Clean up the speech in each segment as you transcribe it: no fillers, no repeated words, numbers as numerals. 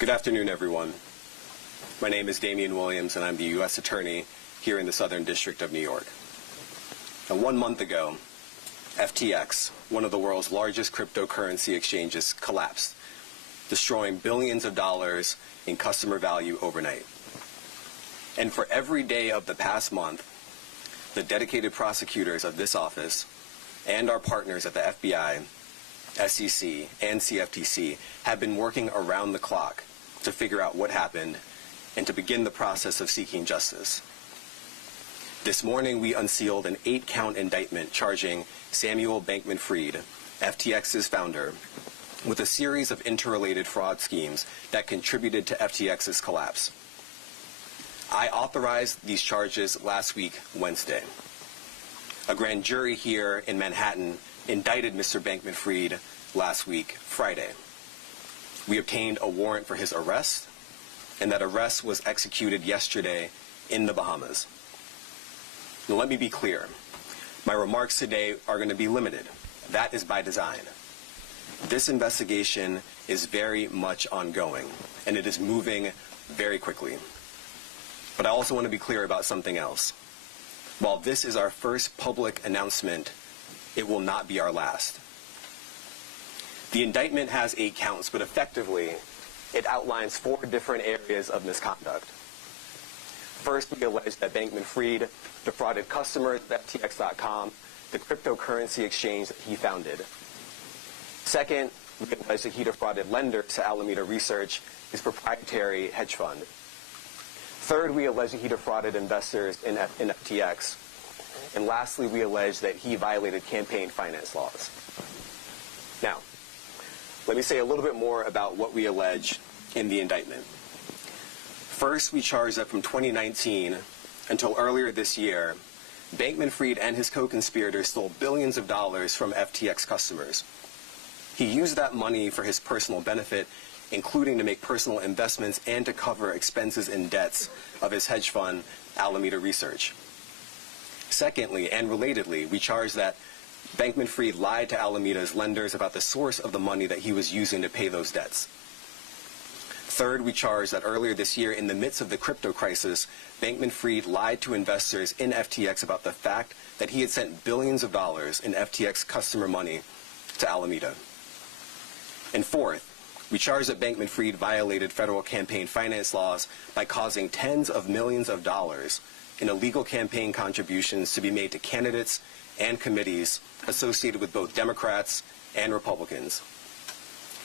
Good afternoon, everyone. My name is Damian Williams, and I'm the U.S. Attorney here in the Southern District of New York. And 1 month ago, FTX, one of the world's largest cryptocurrency exchanges, collapsed, destroying billions of dollars in customer value overnight. And for every day of the past month, the dedicated prosecutors of this office and our partners at the FBI, SEC, and CFTC have been working around the clock to figure out what happened and to begin the process of seeking justice. This morning, we unsealed an 8-count indictment charging Sam Bankman-Fried, FTX's founder, with a series of interrelated fraud schemes that contributed to FTX's collapse. I authorized these charges last week, Wednesday. A grand jury here in Manhattan indicted Mr. Bankman-Fried last week, Friday. We obtained a warrant for his arrest, and that arrest was executed yesterday in the Bahamas. Now, let me be clear. My remarks today are going to be limited. That is by design. This investigation is very much ongoing, and it is moving very quickly. But I also want to be clear about something else. While this is our first public announcement, it will not be our last. The indictment has 8 counts, but effectively, it outlines 4 different areas of misconduct. First, we allege that Bankman-Fried defrauded customers at FTX.com, the cryptocurrency exchange that he founded. Second, we allege that he defrauded lenders to Alameda Research, his proprietary hedge fund. Third, we allege that he defrauded investors in FTX. And lastly, we allege that he violated campaign finance laws. Now, let me say a little bit more about what we allege in the indictment. First, we charge that from 2019 until earlier this year, Bankman-Fried and his co-conspirators stole billions of dollars from FTX customers. He used that money for his personal benefit, including to make personal investments and to cover expenses and debts of his hedge fund, Alameda Research. Secondly, and relatedly, we charge that Bankman-Fried lied to Alameda's lenders about the source of the money that he was using to pay those debts. Third, we charge that earlier this year, in the midst of the crypto crisis, Bankman-Fried lied to investors in FTX about the fact that he had sent billions of dollars in FTX customer money to Alameda. And fourth, we charge that Bankman-Fried violated federal campaign finance laws by causing tens of millions of dollars in illegal campaign contributions to be made to candidates and committees associated with both Democrats and Republicans.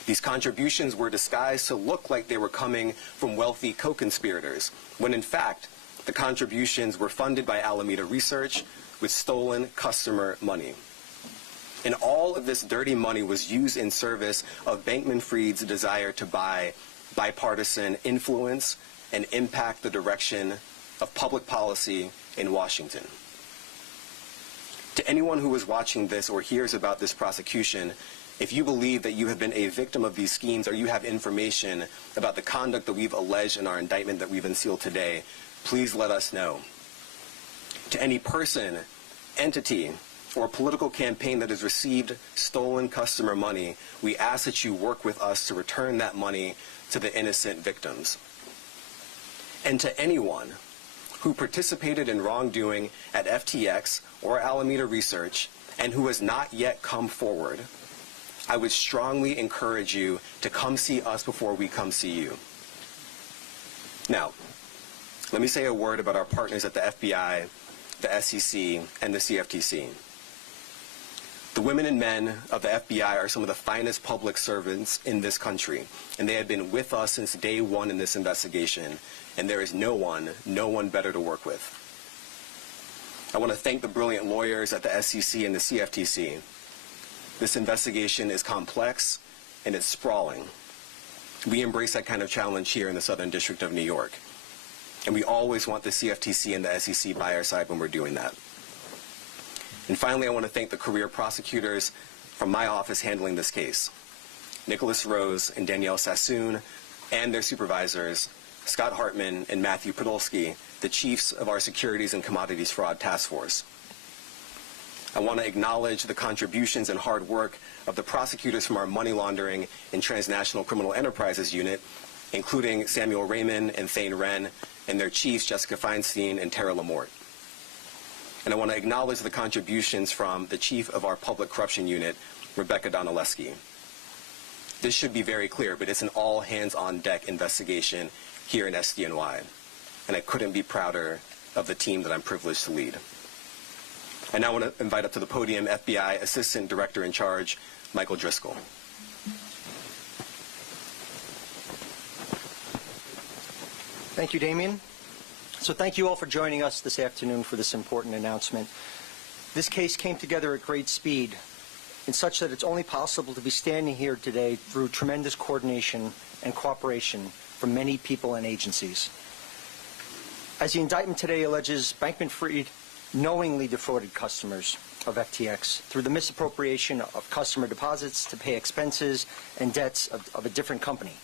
These contributions were disguised to look like they were coming from wealthy co-conspirators, when in fact, the contributions were funded by Alameda Research with stolen customer money. And all of this dirty money was used in service of Bankman-Fried's desire to buy bipartisan influence and impact the direction of public policy in Washington. To anyone who is watching this or hears about this prosecution, if you believe that you have been a victim of these schemes or you have information about the conduct that we've alleged in our indictment that we've unsealed today, please let us know. To any person, entity, or political campaign that has received stolen customer money, we ask that you work with us to return that money to the innocent victims. And to anyone who participated in wrongdoing at FTX or Alameda Research and who has not yet come forward, I would strongly encourage you to come see us before we come see you. Now, let me say a word about our partners at the FBI, the SEC, and the CFTC. The women and men of the FBI are some of the finest public servants in this country, and they have been with us since day one in this investigation, and there is no one better to work with. I want to thank the brilliant lawyers at the SEC and the CFTC. This investigation is complex and it's sprawling. We embrace that kind of challenge here in the Southern District of New York, and we always want the CFTC and the SEC by our side when we're doing that. And finally, I want to thank the career prosecutors from my office handling this case, Nicholas Rose and Danielle Sassoon, and their supervisors, Scott Hartman and Matthew Podolsky, the chiefs of our Securities and Commodities Fraud Task Force. I want to acknowledge the contributions and hard work of the prosecutors from our Money Laundering and Transnational Criminal Enterprises Unit including Samuel Raymond and Thane Wren, and their chiefs, Jessica Feinstein and Tara Lamort. And I want to acknowledge the contributions from the chief of our public corruption unit, Rebecca Donaleski. This should be very clear, but it's an all-hands-on-deck investigation here in SDNY, and I couldn't be prouder of the team that I'm privileged to lead. I now want to invite up to the podium FBI Assistant Director in Charge, Michael Driscoll. Thank you, Damien. So thank you all for joining us this afternoon for this important announcement. This case came together at great speed, in such that it's only possible to be standing here today through tremendous coordination and cooperation from many people and agencies. As the indictment today alleges, Bankman-Fried knowingly defrauded customers of FTX through the misappropriation of customer deposits to pay expenses and debts of a different company.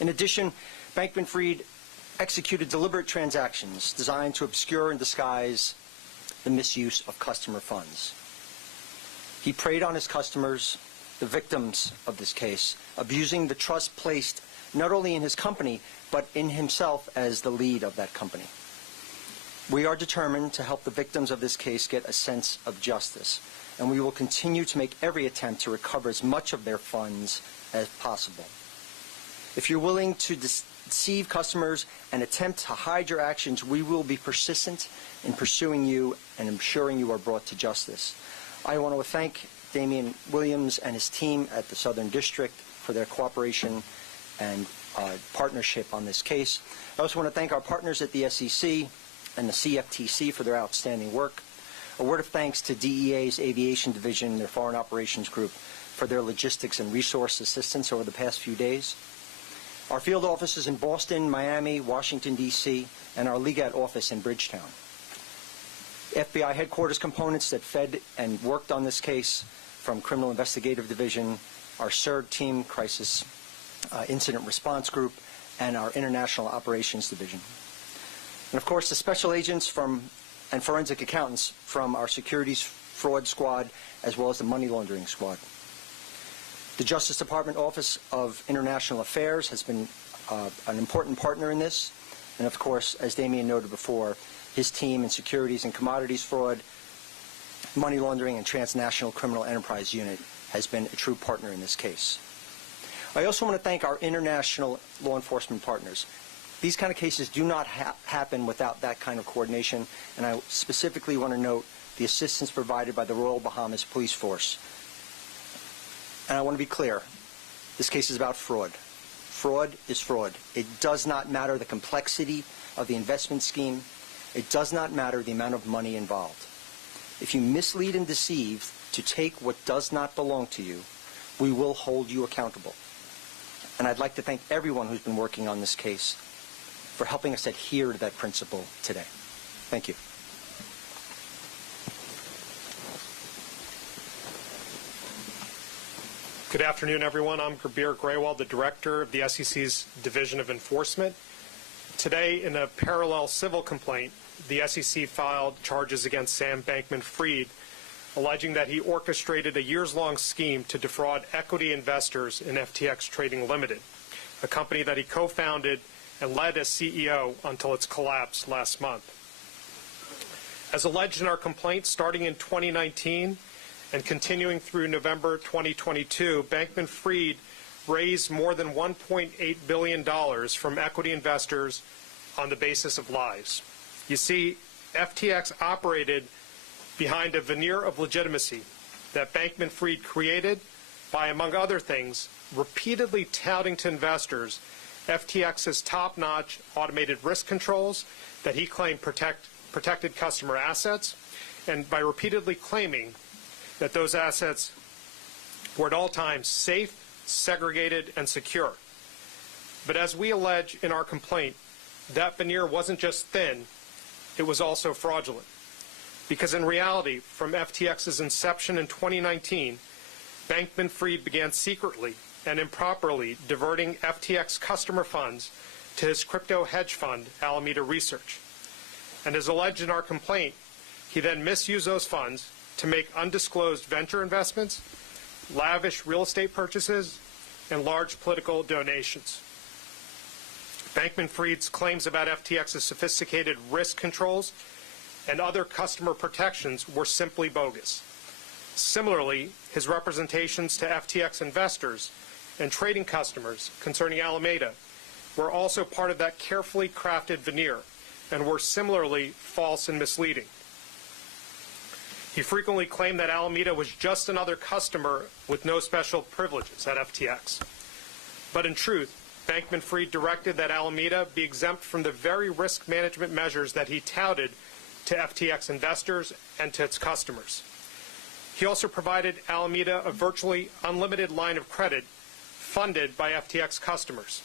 In addition, Bankman-Fried executed deliberate transactions designed to obscure and disguise the misuse of customer funds. He preyed on his customers, the victims of this case, abusing the trust placed not only in his company, but in himself as the lead of that company. We are determined to help the victims of this case get a sense of justice, and we will continue to make every attempt to recover as much of their funds as possible. If you're willing to deceive customers and attempt to hide your actions, we will be persistent in pursuing you and ensuring you are brought to justice. I want to thank Damian Williams and his team at the Southern District for their cooperation and partnership on this case. I also want to thank our partners at the SEC and the CFTC for their outstanding work. A word of thanks to DEA's Aviation Division, their Foreign Operations Group, for their logistics and resource assistance over the past few days. Our field offices in Boston, Miami, Washington, D.C., and our Legat office in Bridgetown. FBI headquarters components that fed and worked on this case, from Criminal Investigative Division, our CERG team, Crisis Incident Response Group, and our International Operations Division. And of course, the special agents and forensic accountants from our Securities Fraud Squad, as well as the Money Laundering Squad. The Justice Department Office of International Affairs has been an important partner in this. And of course, as Damien noted before, his team in Securities and Commodities Fraud, Money Laundering, and Transnational Criminal Enterprise Unit has been a true partner in this case. I also want to thank our international law enforcement partners. These kind of cases do not happen without that kind of coordination, and I specifically want to note the assistance provided by the Royal Bahamas Police Force. And I want to be clear, this case is about fraud. Fraud is fraud. It does not matter the complexity of the investment scheme. It does not matter the amount of money involved. If you mislead and deceive to take what does not belong to you, we will hold you accountable. And I'd like to thank everyone who's been working on this case for helping us adhere to that principle today. Thank you. Good afternoon, everyone. I'm Kabir Graywal, the Director of the SEC's Division of Enforcement. Today, in a parallel civil complaint, the SEC filed charges against Sam Bankman-Fried, alleging that he orchestrated a years-long scheme to defraud equity investors in FTX Trading Limited, a company that he co-founded and led as CEO until its collapse last month. As alleged in our complaint, starting in 2019, and continuing through November 2022, Bankman-Fried raised more than $1.8 billion from equity investors on the basis of lies. You see, FTX operated behind a veneer of legitimacy that Bankman-Fried created by, among other things, repeatedly touting to investors FTX's top-notch automated risk controls that he claimed protected customer assets, and by repeatedly claiming that those assets were at all times safe, segregated, and secure. But as we allege in our complaint, that veneer wasn't just thin, it was also fraudulent. Because in reality, from FTX's inception in 2019, Bankman-Fried began secretly and improperly diverting FTX customer funds to his crypto hedge fund, Alameda Research. And as alleged in our complaint, he then misused those funds to make undisclosed venture investments, lavish real estate purchases, and large political donations. Bankman-Fried's claims about FTX's sophisticated risk controls and other customer protections were simply bogus. Similarly, his representations to FTX investors and trading customers concerning Alameda were also part of that carefully crafted veneer and were similarly false and misleading. He frequently claimed that Alameda was just another customer with no special privileges at FTX. But in truth, Bankman-Fried directed that Alameda be exempt from the very risk management measures that he touted to FTX investors and to its customers. He also provided Alameda a virtually unlimited line of credit funded by FTX customers.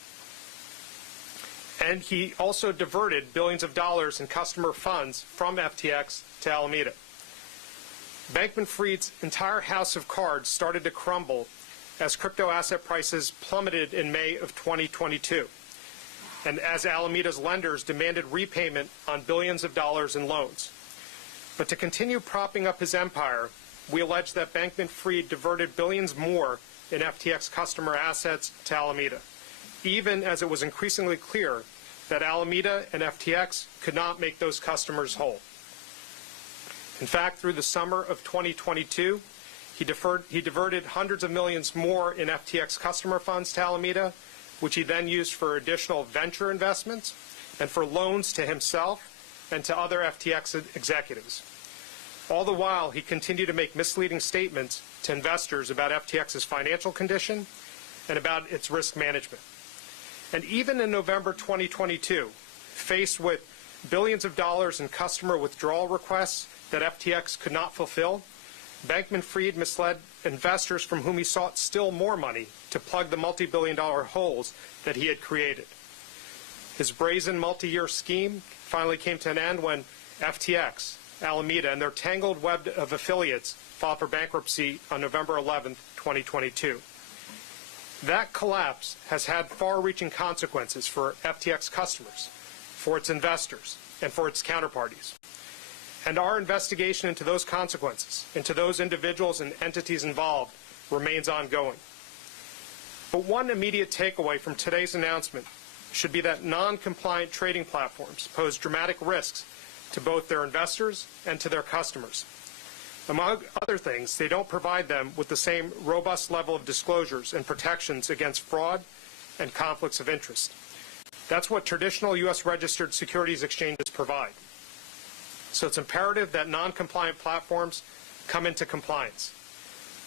And he also diverted billions of dollars in customer funds from FTX to Alameda. Bankman-Fried's entire house of cards started to crumble as crypto asset prices plummeted in May of 2022, and as Alameda's lenders demanded repayment on billions of dollars in loans. But to continue propping up his empire, we allege that Bankman-Fried diverted billions more in FTX customer assets to Alameda, even as it was increasingly clear that Alameda and FTX could not make those customers whole. In fact, through the summer of 2022, he diverted hundreds of millions more in FTX customer funds to Alameda, which he then used for additional venture investments and for loans to himself and to other FTX executives. All the while, he continued to make misleading statements to investors about FTX's financial condition and about its risk management. And even in November 2022, faced with billions of dollars in customer withdrawal requests that FTX could not fulfill, Bankman-Fried misled investors from whom he sought still more money to plug the multi-billion-dollar holes that he had created. His brazen multi-year scheme finally came to an end when FTX, Alameda, and their tangled web of affiliates filed for bankruptcy on November 11, 2022. That collapse has had far-reaching consequences for FTX customers, for its investors, and for its counterparties. And our investigation into those consequences, into those individuals and entities involved, remains ongoing. But one immediate takeaway from today's announcement should be that non-compliant trading platforms pose dramatic risks to both their investors and to their customers. Among other things, they don't provide them with the same robust level of disclosures and protections against fraud and conflicts of interest. That's what traditional U.S. registered securities exchanges provide. So it's imperative that non-compliant platforms come into compliance.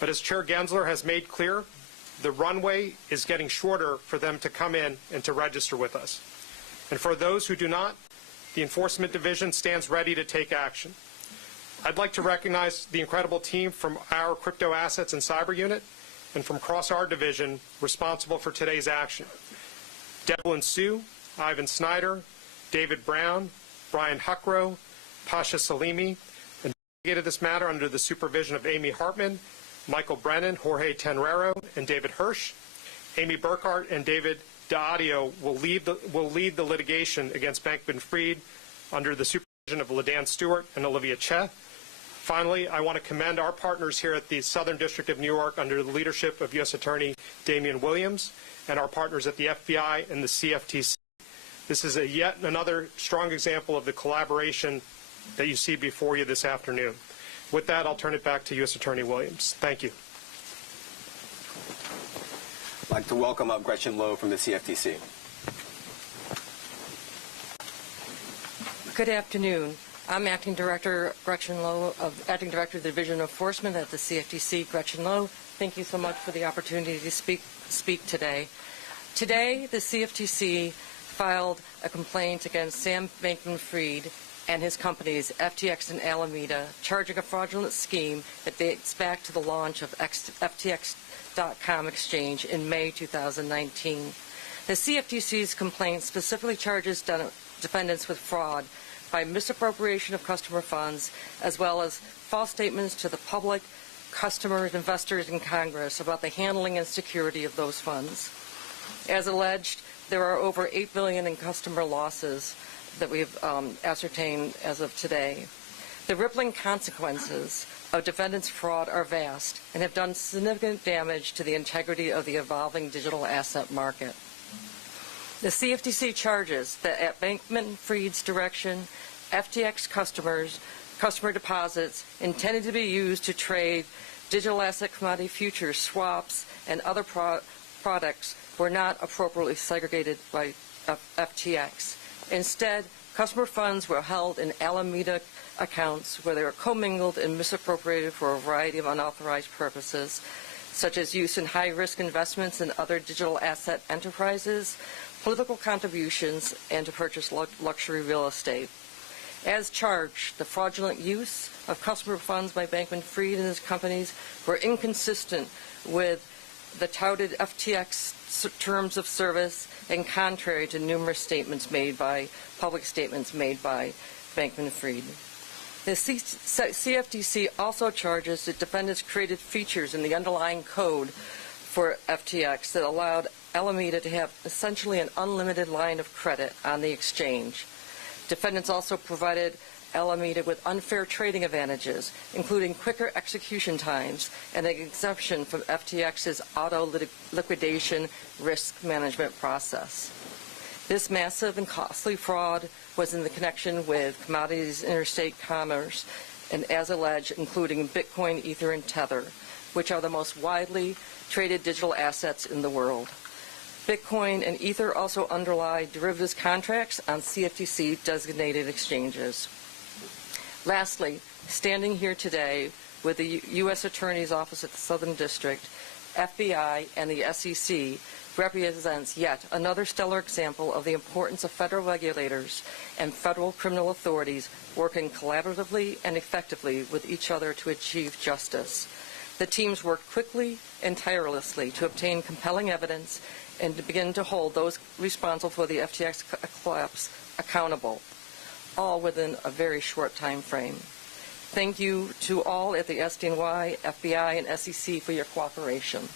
But as Chair Gensler has made clear, the runway is getting shorter for them to come in and to register with us. And for those who do not, the Enforcement Division stands ready to take action. I'd like to recognize the incredible team from our Crypto Assets and Cyber Unit and from across our division responsible for today's action. Devlin Sue, Ivan Snyder, David Brown, Brian Huckrow, Pasha Salimi, and investigated this matter under the supervision of Amy Hartman, Michael Brennan, Jorge Tenrero, and David Hirsch. Amy Burkhart and David D'Audio will lead the litigation against Bankman-Fried under the supervision of LaDan Stewart and Olivia Che. Finally, I want to commend our partners here at the Southern District of New York under the leadership of U.S. Attorney Damian Williams and our partners at the FBI and the CFTC. This is yet another strong example of the collaboration that you see before you this afternoon. With that, I'll turn it back to U.S. Attorney Williams. Thank you. I'd like to welcome up Gretchen Lowe from the CFTC. Good afternoon. I'm Acting Director Gretchen Lowe, Acting Director of the Division of Enforcement at the CFTC. Gretchen Lowe, thank you so much for the opportunity to speak today. Today, the CFTC filed a complaint against Sam Bankman-Fried and his companies, FTX and Alameda, charging a fraudulent scheme that dates back to the launch of FTX.com exchange in May 2019. The CFTC's complaint specifically charges defendants with fraud by misappropriation of customer funds, as well as false statements to the public, customers, investors, and Congress about the handling and security of those funds. As alleged, there are over $8 billion in customer losses that we've ascertained as of today. The rippling consequences of defendants' fraud are vast and have done significant damage to the integrity of the evolving digital asset market. The CFTC charges that at Bankman-Fried's direction, FTX customer deposits intended to be used to trade digital asset commodity futures, swaps, and other products were not appropriately segregated by FTX. Instead, customer funds were held in Alameda accounts where they were commingled and misappropriated for a variety of unauthorized purposes, such as use in high-risk investments in other digital asset enterprises, political contributions, and to purchase luxury real estate. As charged, the fraudulent use of customer funds by Bankman-Fried and his companies were inconsistent with the touted FTX terms of service and contrary to numerous public statements made by Bankman-Fried. The CFTC also charges that defendants created features in the underlying code for FTX that allowed Alameda to have essentially an unlimited line of credit on the exchange. Defendants also provided Alameda with unfair trading advantages, including quicker execution times and an exemption from FTX's auto liquidation risk management process. This massive and costly fraud was in the connection with commodities interstate commerce, and as alleged, including Bitcoin, Ether, and Tether, which are the most widely traded digital assets in the world. Bitcoin and Ether also underlie derivatives contracts on CFTC-designated exchanges. Lastly, standing here today with the U.S. Attorney's Office at the Southern District, FBI, and the SEC represents yet another stellar example of the importance of federal regulators and federal criminal authorities working collaboratively and effectively with each other to achieve justice. The teams worked quickly and tirelessly to obtain compelling evidence and to begin to hold those responsible for the FTX collapse accountable, all within a very short time frame. Thank you to all at the SDNY, FBI, and SEC for your cooperation.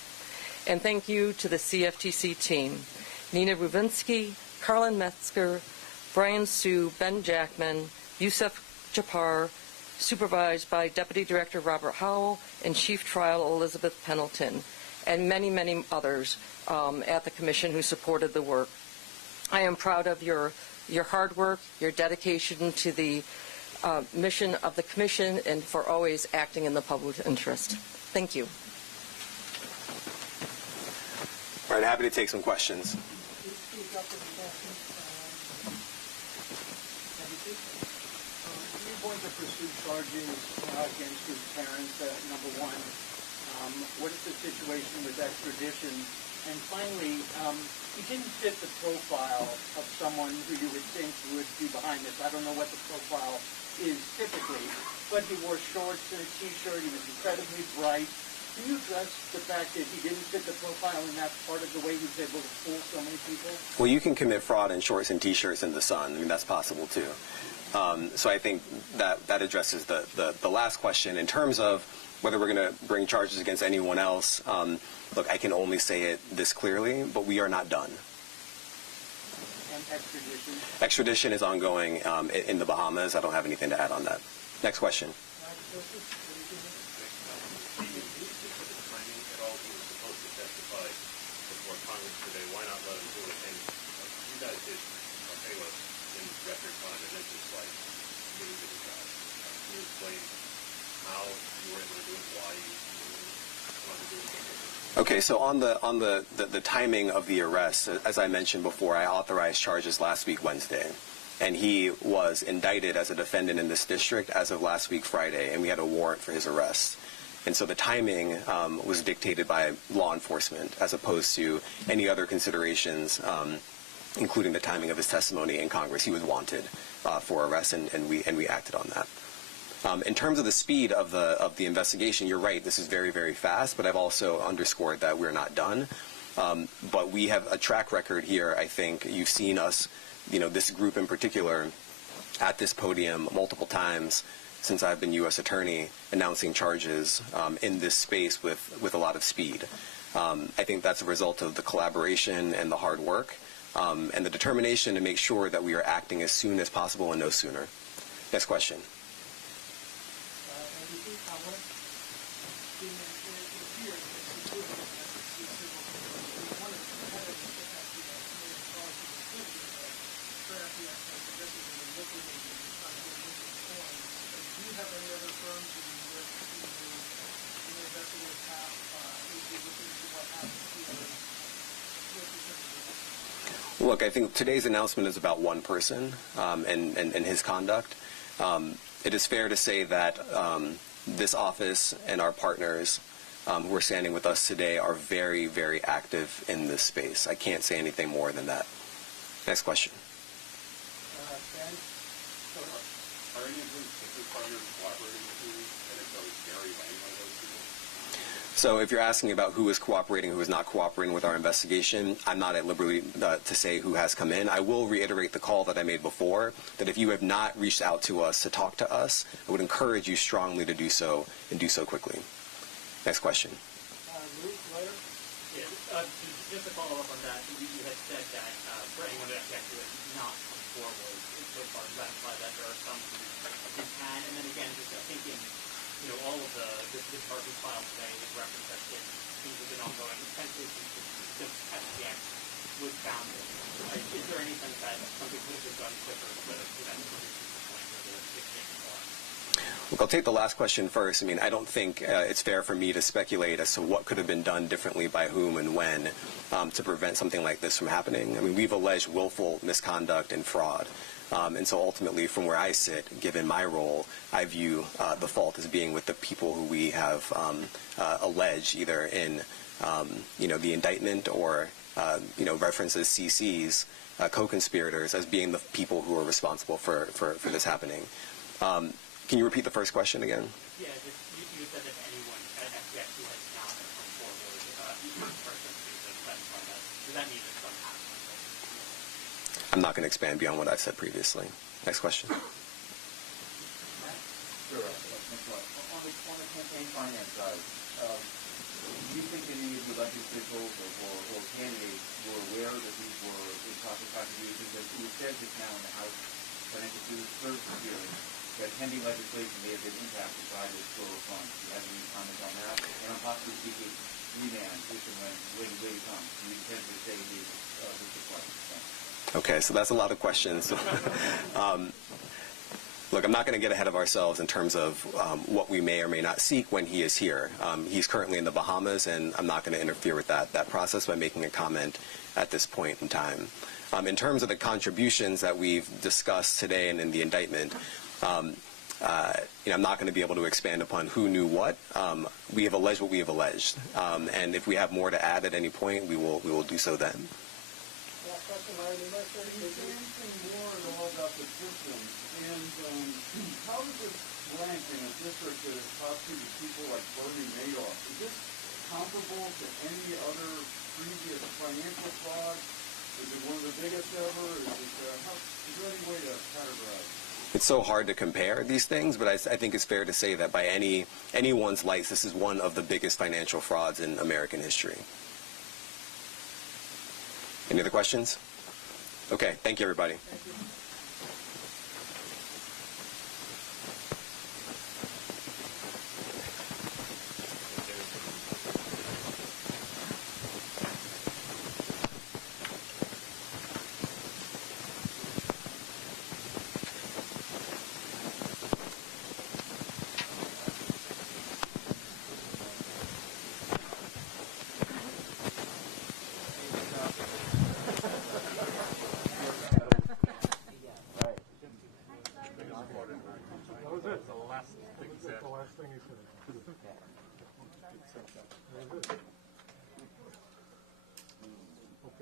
And thank you to the CFTC team, Nina Rubinsky, Carlin Metzger, Brian Sue, Ben Jackman, Yusuf Japar, supervised by Deputy Director Robert Howell and Chief Trial Elizabeth Pendleton, and many, many others at the Commission who supported the work. I am proud of your hard work, your dedication to the mission of the Commission, and for always acting in the public interest. Thank you. All right, happy to take some questions. You're going to pursue charges against his parents, number one. What is the situation with extradition? And finally, he didn't fit the profile of someone who you would think would be behind this. I don't know what the profile is typically, but he wore shorts and a T-shirt. He was incredibly bright. Can you address the fact that he didn't fit the profile and that's part of the way he was able to fool so many people? Well, you can commit fraud in shorts and T-shirts in the sun. I mean, that's possible too. So I think that addresses the last question. In terms of whether we're going to bring charges against anyone else, look, I can only say it this clearly, but we are not done. And extradition? Extradition is ongoing in the Bahamas. I don't have anything to add on that. Next question. Okay, so on the timing of the arrest, as I mentioned before, I authorized charges last week Wednesday, and he was indicted as a defendant in this district as of last week Friday, and we had a warrant for his arrest. And so the timing was dictated by law enforcement as opposed to any other considerations, including the timing of his testimony in Congress. He was wanted for arrest, and we acted on that. In terms of the speed of the investigation, you're right, this is very, very fast, but I've also underscored that we're not done. But we have a track record here. I think you've seen us, this group in particular, at this podium multiple times since I've been U.S. Attorney, announcing charges in this space with a lot of speed. I think that's a result of the collaboration and the hard work and the determination to make sure that we are acting as soon as possible and no sooner. Next question. Look, I think today's announcement is about one person and his conduct. It is fair to say that this office and our partners who are standing with us today are very, very active in this space. I can't say anything more than that. Next question. Ben? Are any of those business partners cooperating with you? And if so, is Gary Lang one of those people? So if you're asking about who is cooperating, who is not cooperating with our investigation, I'm not at liberty to say who has come in. I will reiterate the call that I made before, that if you have not reached out to us to talk to us, I would encourage you strongly to do so, and do so quickly. Next question. Luke, later? Yeah, just to follow up on that, you had said that for anyone at FTX who has not come forward so far, does that imply that there are some who can? And then again, just thinking, all of the charges filed today with reference that these have been ongoing, essentially since FTX was founded. Is there any sense that something could have been done quicker to prevent the point where the case more? Look, I'll take the last question first. I mean, I don't think it's fair for me to speculate as to what could have been done differently by whom and when to prevent something like this from happening. I mean, we've alleged willful misconduct and fraud. And so ultimately, from where I sit, given my role, I view the fault as being with the people who we have alleged, either in the indictment or references CCs, co-conspirators, as being the people who are responsible for this happening. Can you repeat the first question again? Yeah, you said that anyone at FTX who has not come forward, does that mean that some have? I'm not going to expand beyond what I've said previously. Next question. Sure. On the campaign finance side, do you think any of the elected officials or candidates were aware that these were improper contributions? As you said just now in the House Financial Services hearing, that pending legislation may have been impacted by this flow of funds. Do you have any comment on that? And I'm possibly speaking remand, if and when it comes. Do you intend to say this request? Okay, so that's a lot of questions. Look, I'm not going to get ahead of ourselves in terms of what we may or may not seek when he is here. He's currently in the Bahamas, and I'm not going to interfere with that process by making a comment at this point in time. In terms of the contributions that we've discussed today and in the indictment, I'm not going to be able to expand upon who knew what. We have alleged what we have alleged, and if we have more to add at any point, we will do so then. Last question, Larry. Is there anything more at all about the system? And how does this rank in a district that has prosecuted people like Bernie Madoff? Is this comparable to any other previous financial fraud? Is it one of the biggest ever? Is there any way to categorize it? It's so hard to compare these things, but I think it's fair to say that by anyone's lights, this is one of the biggest financial frauds in American history. Any other questions? Okay, thank you, everybody. Thank you.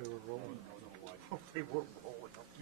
Okay, we're rolling. Okay, we're rolling.